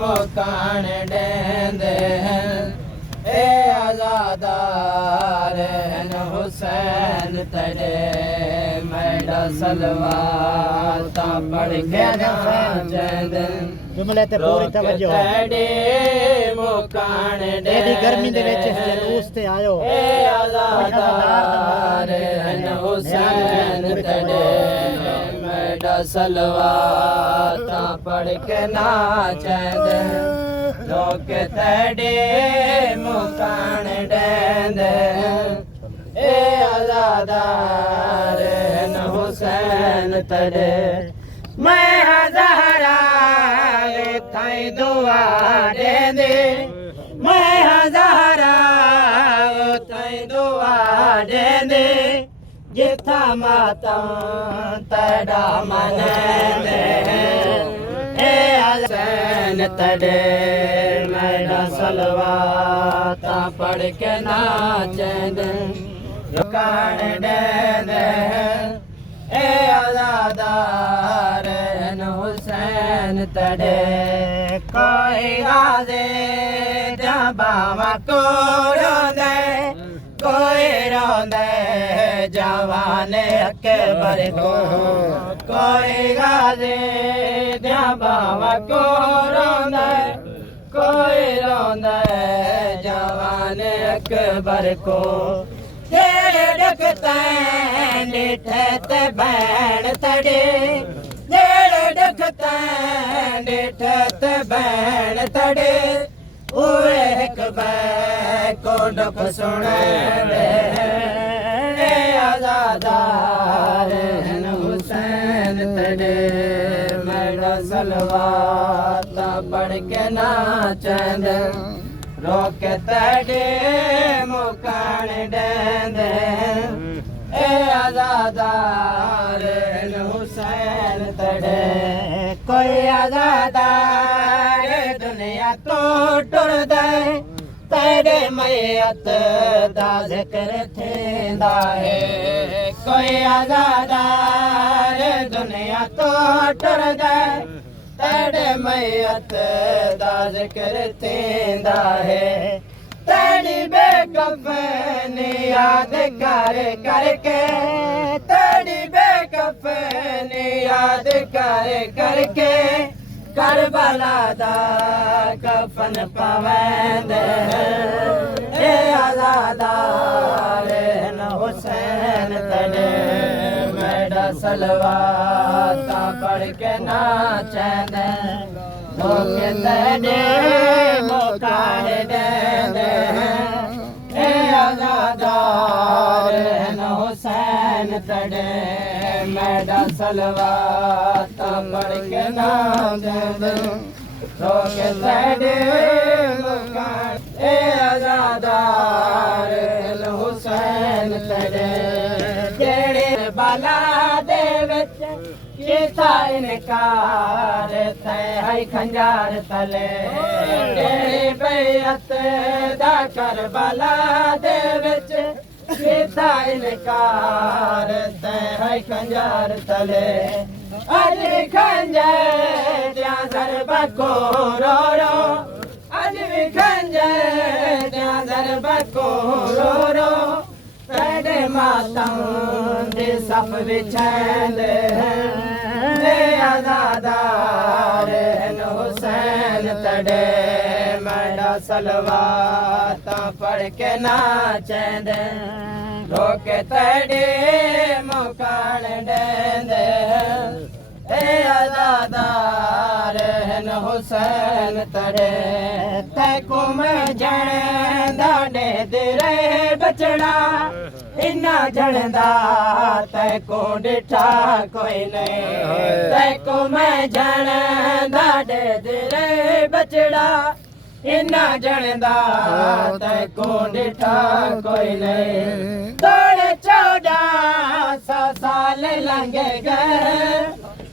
मुकान देंदे ए आज़ादार हुसैन तेरे मैडा सलवात पढ़ के नाचंदे जुमले ते पूरी तवज्जो तेरे मुकान एडी गर्मी दे विच जलूस ते आयो ए आज़ादार हुसैन तेरे मैडा सलवात पढ़ के नाचंदे लोग तेरे मुकान देंदे ए आज़ादार हुसैन तेरे मैं हज़ारा थाई दुआ देंदे मैं हज़ारा थाई दुआ देंदे जिथा माता तेरा मनेंदे ए हुसैन तेरे मैडा सलवात पढ़ के नाचंदे मुकान देंदे ए आज़ादार हुसैन तेरे कोई गाज़े बाबा को रोंदे कोई रोंदे जवान अकबर को कोई गाज़े बाबा को रोंदे कोई रोंदे जवान अकबर को जेड़े डकते डिठे ते बैण तड़े जेड़े डकते डिठे ते बैण तड़े ओए एक बै को डक सुने दे ए आज़ादार हुसैन तेरे मैडा सलवात पढ़ के नाचंदे रोक तेरे मुकान देंदे ए आज़ादार हुसैन तेरे कोई आज़ादार दुनिया तो टुर दे तेरे मैयत दा ज़िक्र थींदा है कोई आज़ादार दुनिया तो टुर दे तेरे मैयत दा ज़िक्र थींदा है तेरी बेकफन याद कर करके तेरी बेकफन याद कर करके करबला दा कफन पवेंदे ए आज़ादार हुसैन तेरे मैडा सलवात पढ़ के नाचंदे लोग तेरे मुकान देंदे ए आज़ादार हुसैन तेरे मैडा सलवात पढ़ के नाचंदे लोग तेरे मुकान ए आज़ादार हुसैन तेरे जेड़े बाला दे विच किथा इनकार थे है खंजार तले तेरी बैअत दा करबला दे विच किथा इनकार थे है खंजार तले अज खंजर दिया ज़रबा को रो रो अज भी खंजर दिया ज़रबा को रो रो तेरे मातम दे सफ विछैंदे ए आज़ादार हुसैन तेरे मैडा सलवात पढ़ के नाचंदे लोग तेरे मुकान देंदे ए आज़ादार हुसैन तेरे तैको मैं जणदा दे रे बचड़ा इन्ना जणदा तैको डिठा कोई नहीं तैको मैं जणदा दे रे बचड़ा इन्ना जणदा तैको डिठा कोई नहीं थोड़े 1400 साल लंघ गए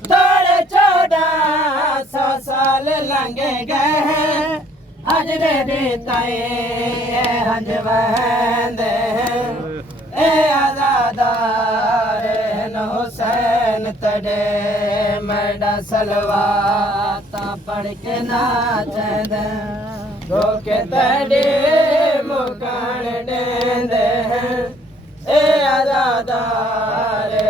थोड़े 1400 साल लंघ गए हजरे दे ताए हज वहंदे ए आज़ादार हसन हुसैन तड़े मैडा सलवाता पढ़ के नाचद धोखे तड़े मुकान देंदे ए आजादार